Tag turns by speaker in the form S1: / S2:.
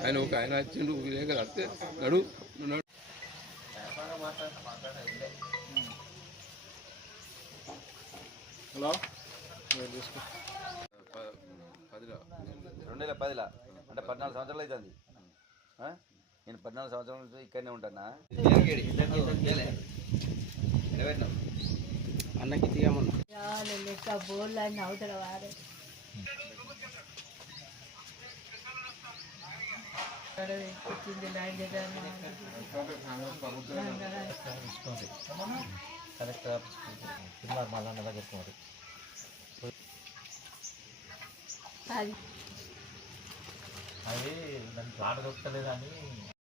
S1: ఆయన ఒక ఆయన వచ్చిండు కదా అత్తే నడు
S2: హలో?
S3: రెండు వేల పదిలా? అంటే పద్నాలుగు సంవత్సరాలు అవుతుంది ఆ? నేను పద్నాలుగు సంవత్సరాల నుంచి ఇక్కడనే ఉంటానా?
S2: అన్నకి తీయమన్నా
S4: చాలు లెక్క బోర్లు అన్ని అవతల వాడే వచ్చింది లైన్ దగ్గర
S5: కలెక్టర్ ఆఫీస్ తిరుమల మల్లన్న దగ్గరికి మరి
S4: అది
S5: అది దానికి ప్లాట్ దొరకలేదని